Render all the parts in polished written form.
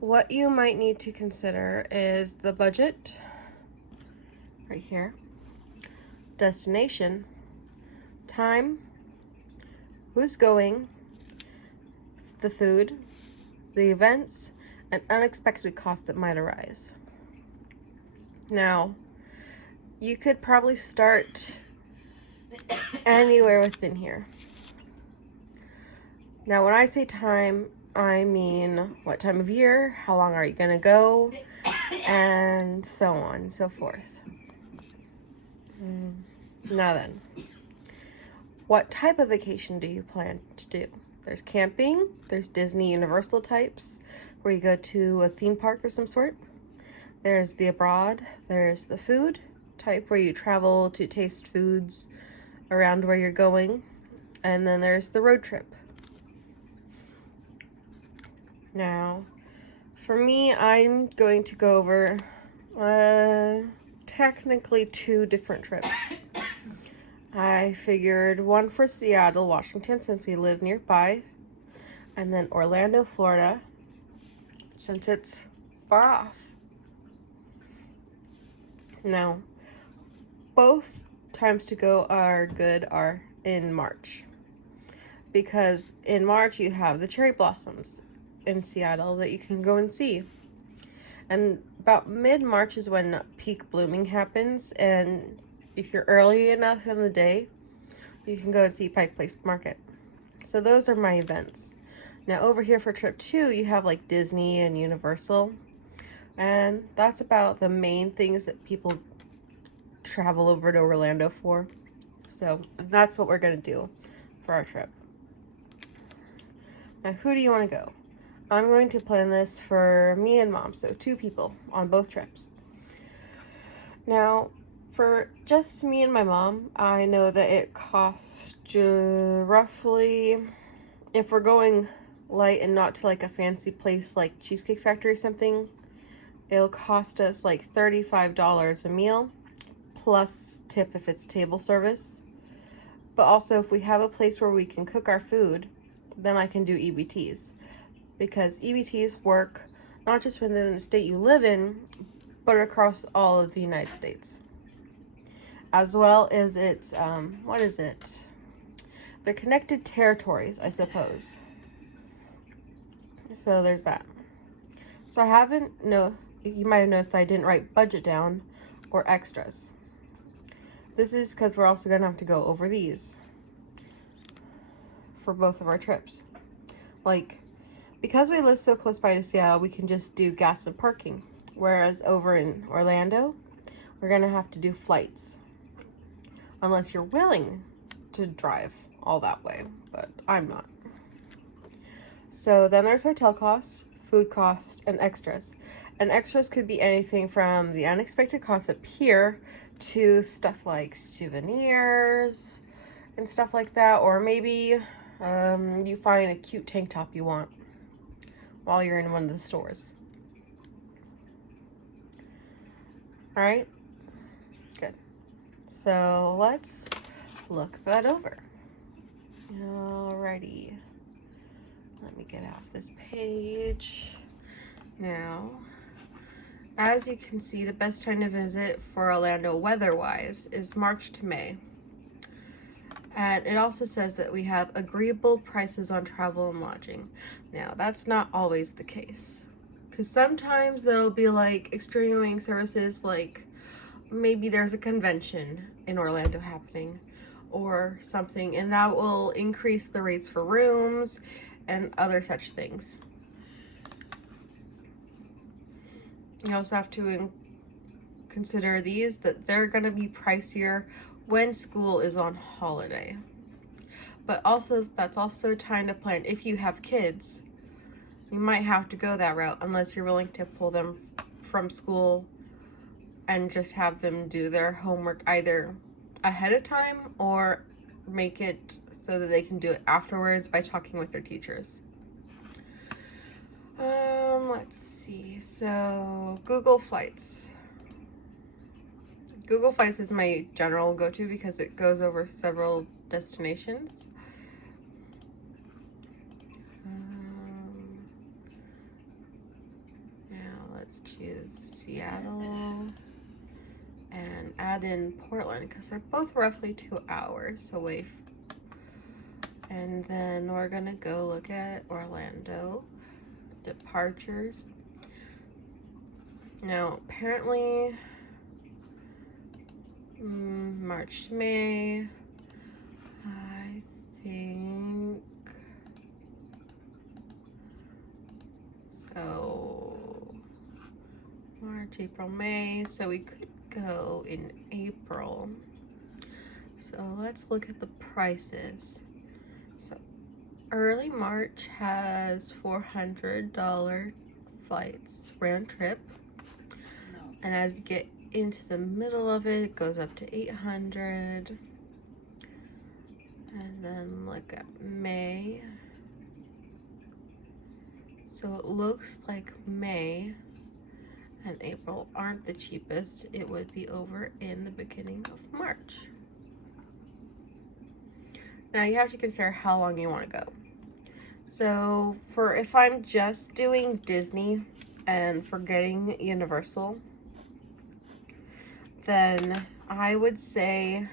what you might need to consider is the budget, right here, destination, time, who's going, the food, the events, and unexpected costs that might arise. Now, you could probably start anywhere within here. Now, when I say time, I mean what time of year, how long are you going to go, and so on and so forth. Now then, what type of vacation do you plan to do? There's camping, there's Disney Universal types, where you go to a theme park of some sort. There's the abroad, there's the food type, where you travel to taste foods around where you're going. And then there's the road trip. Now, for me, I'm going to go over technically 2 different trips. I figured one for Seattle, Washington, since we live nearby, and then Orlando, Florida, since it's far off. Now, both times to go are good are in March, because in March you have the cherry blossoms in Seattle that you can go and see. And about mid-March is when peak blooming happens, and if you're early enough in the day, you can go and see Pike Place Market. So those are my events. Now over here for trip 2, you have like Disney and Universal, and that's about the main things that people travel over to Orlando for. So that's what we're gonna do for our trip. Now, who do you want to go? I'm going to plan this for me and Mom, so 2 people on both trips. Now, for just me and my mom, I know that it costs roughly, if we're going light and not to like a fancy place like Cheesecake Factory or something, it'll cost us like $35 a meal, plus tip if it's table service. But also, if we have a place where we can cook our food, then I can do EBTs. Because EBTs work not just within the state you live in, but across all of the United States. As well as it's, what is it? They're connected territories, I suppose. So there's that. So you might have noticed I didn't write budget down or extras. This is because we're also going to have to go over these for both of our trips. Like, because we live so close by to Seattle, we can just do gas and parking. Whereas over in Orlando, we're going to have to do flights. Unless you're willing to drive all that way, but I'm not. So then there's hotel costs, food costs, and extras. And extras could be anything from the unexpected costs up here to stuff like souvenirs and stuff like that. Or maybe you find a cute tank top you want while you're in one of the stores. All right, good. So let's look that over. Alrighty, let me get off this page. Now, as you can see, the best time to visit for Orlando weather-wise is March to May. And it also says that we have agreeable prices on travel and lodging. Now, that's not always the case, because sometimes there'll be like extenuating services, like maybe there's a convention in Orlando happening or something, and that will increase the rates for rooms and other such things. You also have to consider these, that they're going to be pricier when school is on holiday. But also, that's also time to plan. If you have kids, you might have to go that route unless you're willing to pull them from school and just have them do their homework either ahead of time or make it so that they can do it afterwards by talking with their teachers. Let's see. So, Google Flights. Google Flights is my general go-to because it goes over several destinations. let's choose Seattle and add in Portland because they're both roughly 2 hours away. And then we're gonna go look at Orlando departures. Now, apparently, March to May, I think, so March, April, May, so we could go in April. So let's look at the prices. So early March has $400 flights round trip. And as you get into the middle of it, it goes up to 800. And then look at May. So it looks like May and April aren't the cheapest. It would be over in the beginning of March. Now you have to consider how long you want to go. So for if I'm just doing Disney and forgetting Universal, then I would say,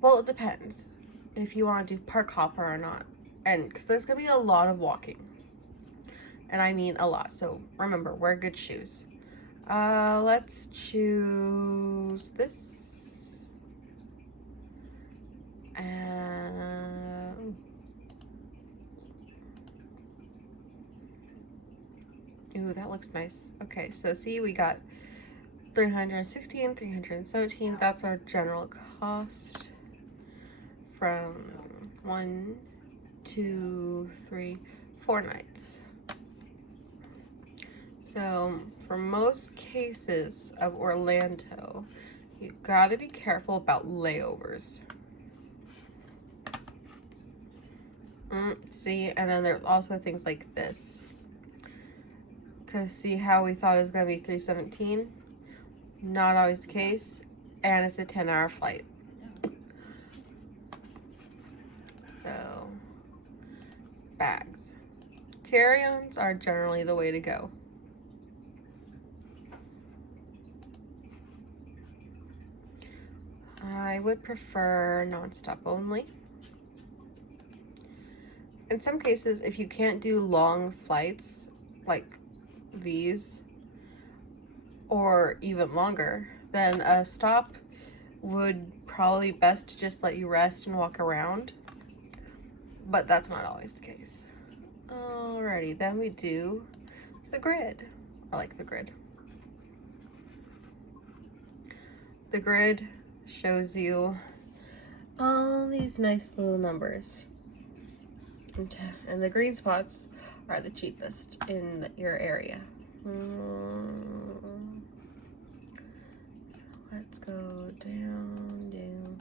well, it depends if you want to do park hopper or not. And because there's going to be a lot of walking. And I mean a lot. So remember, wear good shoes. Let's choose this. Ooh, that looks nice. Okay, so see, we got 316, 317. That's our general cost from 1, 2, 3, 4 nights. So for most cases of Orlando, you gotta be careful about layovers. See, and then there's also things like this. Because see how we thought it was going to be 317? Not always the case. And it's a 10-hour flight. So, bags. Carry-ons are generally the way to go. I would prefer nonstop only. In some cases, if you can't do long flights, like these, or even longer, then a stop would probably best to just let you rest and walk around. But that's not always the case. Alrighty, then we do the grid. I like the grid. The grid shows you all these nice little numbers. And the green spots are the cheapest in your area. So let's go down, down.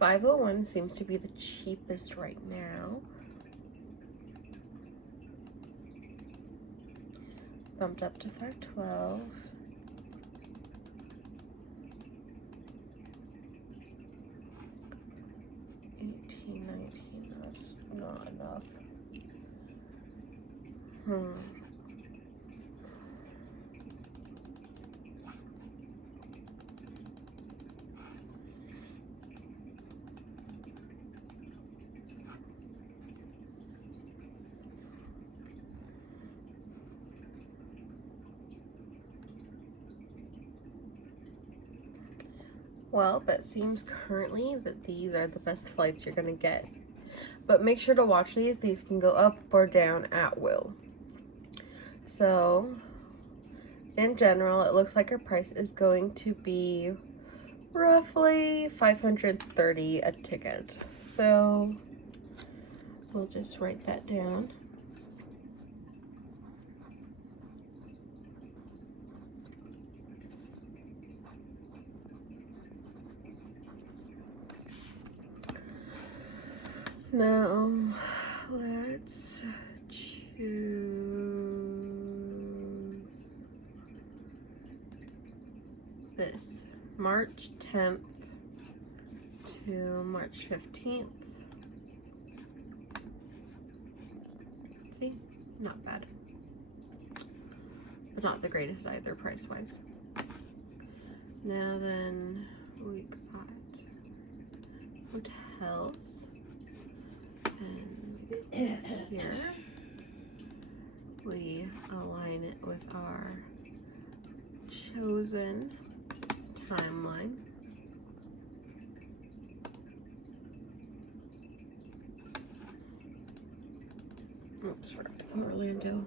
501 seems to be the cheapest right now. Bumped up to 512. $18.19, that's not enough. Well, but it seems currently that these are the best flights you're gonna get. But make sure to watch these. These can go up or down at will. So, in general, it looks like our price is going to be roughly $530 a ticket. So, we'll just write that down. Now, let's choose this March 10th to March 15th. See, not bad, but not the greatest either price-wise. Now then, we got hotels, and here we align it with our chosen timeline. Oops, forgot to put Orlando.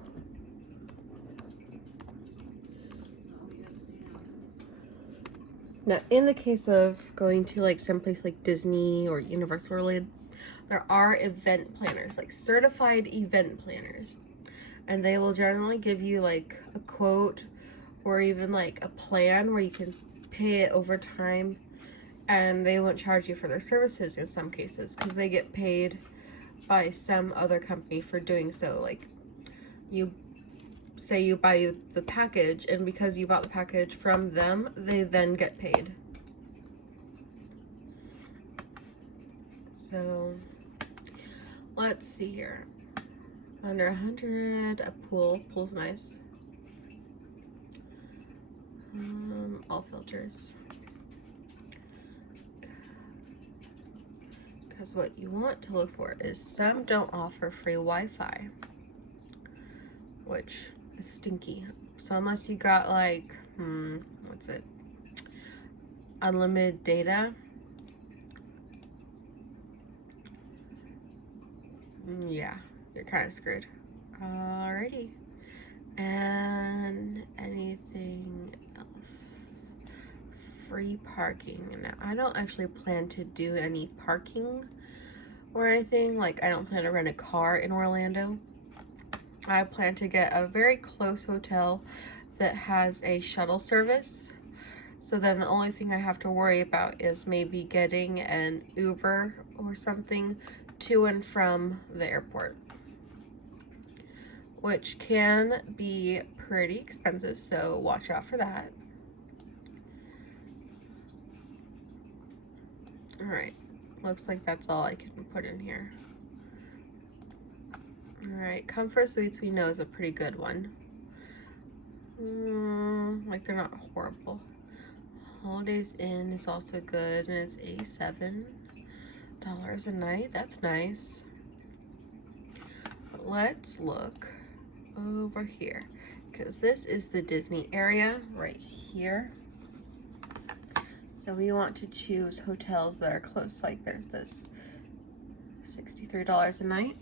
Now, in the case of going to like someplace like Disney or Universal Orlando, there are event planners, like certified event planners, and they will generally give you like a quote or even like a plan where you can pay it over time, and they won't charge you for their services in some cases because they get paid by some other company for doing so. Like, you say you buy the package, and because you bought the package from them, they then get paid. So let's see here. Under 100, a pool's nice. All filters, because what you want to look for is some don't offer free Wi-Fi, which is stinky. So unless you got like what's it, unlimited data, yeah, you're kind of screwed. Alrighty. And anything else? Free parking. Now, I don't actually plan to do any parking or anything. Like, I don't plan to rent a car in Orlando. I plan to get a very close hotel that has a shuttle service. So then the only thing I have to worry about is maybe getting an Uber or something to and from the airport, which can be pretty expensive, so watch out for that. Alright, looks like that's all I can put in here. Alright, Comfort Suites we know is a pretty good one. Like, they're not horrible. Holidays Inn is also good, and it's $87 a night. That's nice. But let's look over here, because this is the Disney area right here. So we want to choose hotels that are close. Like, there's this $63 a night,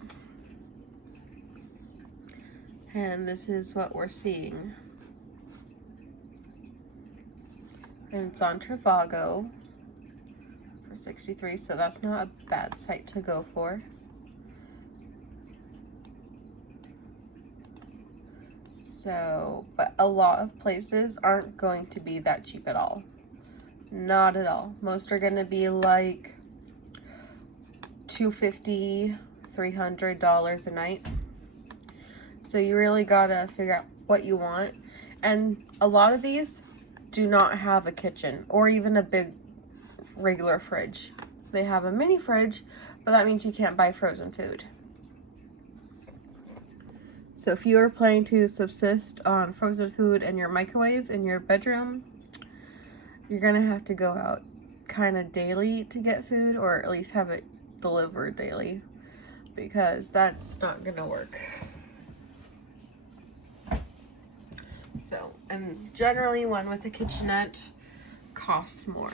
and this is what we're seeing, and it's on Trivago for $63, so that's not a bad site to go for. So, but a lot of places aren't going to be that cheap at all. Not at all. Most are going to be like $250, $300 a night. So you really gotta figure out what you want. And a lot of these do not have a kitchen or even a big regular fridge. They have a mini fridge, but that means you can't buy frozen food. So if you are planning to subsist on frozen food and your microwave in your bedroom, you're gonna have to go out kind of daily to get food, or at least have it delivered daily, because that's not gonna work. So, and generally one with a kitchenette costs more.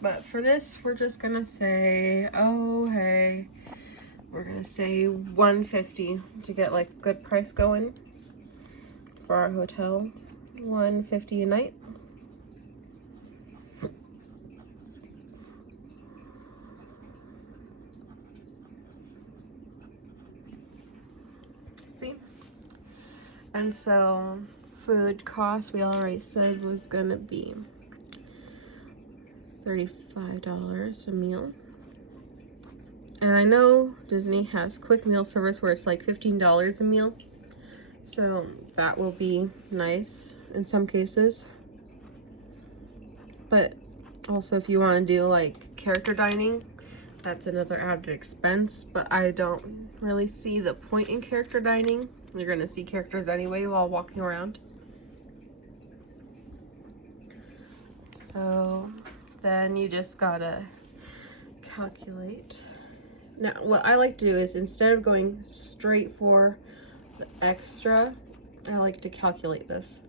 But for this, we're just gonna say, oh hey, we're gonna say $150 to get like a good price going for our hotel. $150 a night. See? And so food cost, we already said, was gonna be $35 a meal. And I know Disney has quick meal service where it's like $15 a meal. So that will be nice in some cases. But also if you want to do like character dining, that's another added expense. But I don't really see the point in character dining. You're going to see characters anyway while walking around. So then you just gotta calculate. Now, what I like to do is instead of going straight for the extra, I like to calculate this.